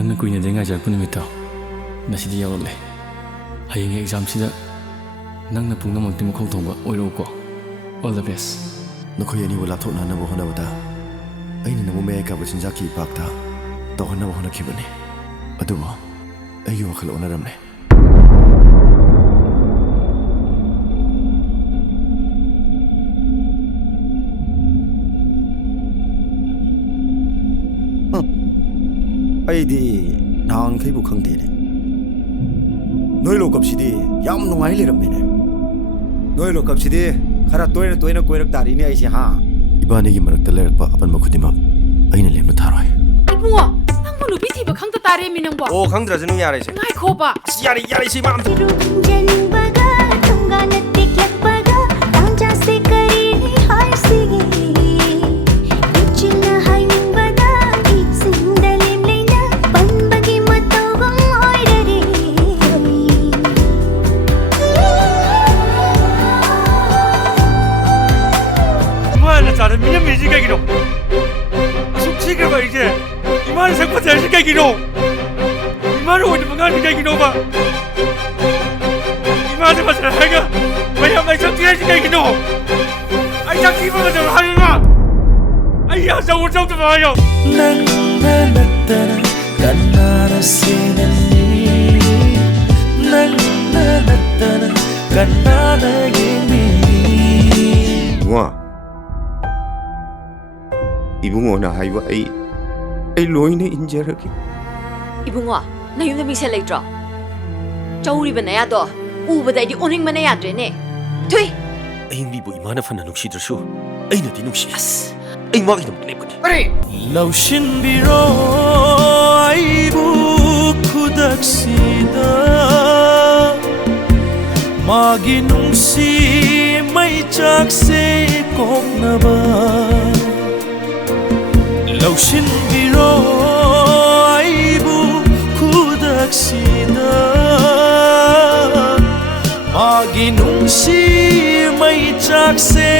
ꯅꯪꯅ ꯀꯨꯏꯅꯗꯩ ꯉꯥꯏꯖꯔꯛꯄ ꯅꯨꯃꯤꯠꯇꯣ ꯉꯁꯤꯗꯤ ꯌꯧꯔꯛꯂꯦ ꯍꯌꯦꯡ ꯑꯦꯛꯖꯥꯝꯁꯤꯗ ꯅꯪꯅ ꯄꯨꯝꯅꯃꯛꯇꯤ ꯃꯈꯣꯡ ꯊꯣꯡꯕ ꯑꯣꯏꯔꯛꯎꯀꯣ ꯑꯣꯜ ꯗ ꯕꯦꯁ ꯅꯈꯣꯏ ꯑꯅꯤꯕꯨ ꯂꯥꯞꯊꯣꯛꯅꯅꯕ ꯍꯣꯠꯅꯕꯗ ꯑꯩꯅ ꯅꯪꯕꯨ ꯃꯌꯥꯏ ꯀꯥꯕ ꯆꯤꯟꯖꯥꯛꯀꯤ ꯏꯄꯥꯛꯇ ꯇꯧꯍꯟꯅꯕ ꯍꯣꯠꯅꯈꯤꯕꯅꯤ ꯑꯗꯨꯕꯨ ꯑꯩꯒꯤ ꯋꯥꯈꯜ ꯑꯣꯟꯅꯔꯝꯂꯦ ꯑꯩꯗꯤ ꯅꯍꯥꯟꯈꯩꯕꯨ ꯈꯪꯗꯦꯅꯦ ꯅꯣꯏ ꯂꯣꯀꯞꯁꯤꯗꯤ ꯌꯥꯝ ꯅꯨꯡꯉꯥꯏ ꯂꯩꯔꯝꯃꯦꯅꯦ ꯅꯣꯏ ꯂꯣꯀꯞꯁꯤꯗꯤ ꯈꯔ ꯇꯣꯏꯅ ꯀꯣꯏꯔꯛ ꯇꯥꯔꯤꯅꯦ ꯑꯩꯁꯦ ꯍꯥ ꯏꯕꯥꯅꯤꯒꯤ ꯃꯔꯛꯇ ꯂꯩꯔꯛꯄ ꯑꯄꯟꯕ ꯈꯨꯗꯤꯡꯃꯛ ꯑꯩꯅ ꯂꯦꯝꯅ ꯊꯥꯔꯣꯏ 이봉아, 낭만 누비 티브 강다 딸의 미능봐. 오 강들어주는 게 알아야지. 나이 커봐. 야리 시방. 이만한 자는 미녀 미지가기로. 숙취가 이제 이만한 생파 잘 시가기로. 이만한 오지 뭔가 시가기로 봐. 이만한 맛을 하가. 왜야 말 적기가 시가기로. 아이 적기만 좀 하려나. 아이 야자 오정도 봐요. 낭만했다는 간나라 시는니 낭만했다는 간나라 이미 붕어. 이붕어나 하이와 에이 로이네 인제르기. 이붕어, 나 유나 미세 레이트로. 저우리 베네야도 우버다이디 오닝 베네야드네. 퇴. ꯑꯩꯡꯕꯤꯕꯨ ꯏꯃꯥꯅ ꯐꯅ ꯅꯨꯡꯁꯤꯗ꯭ꯔꯁꯨ ꯑꯩꯅꯗꯤ ꯅꯨꯡꯁꯤ ꯑꯩ ꯃꯥꯒꯤꯗꯃꯛ ꯂꯦꯞꯀꯅꯤ ꯂꯧꯁꯤꯟꯕꯤꯔꯣ ꯑꯩꯕꯨ ꯈꯨꯗꯛꯁꯤꯗ ꯃꯥꯒꯤ ꯅꯨꯡꯁꯤ ꯃꯩꯆꯥꯛꯁꯦ ꯀꯣꯛꯅꯕ ꯂꯧꯁꯤꯟꯕꯤꯔꯣ ꯑꯩꯕꯨ ꯈꯨꯗꯛꯁꯤꯗ ꯃꯥꯒꯤ ꯅꯨꯡꯁꯤ ꯃꯩꯆꯥꯛꯁꯦ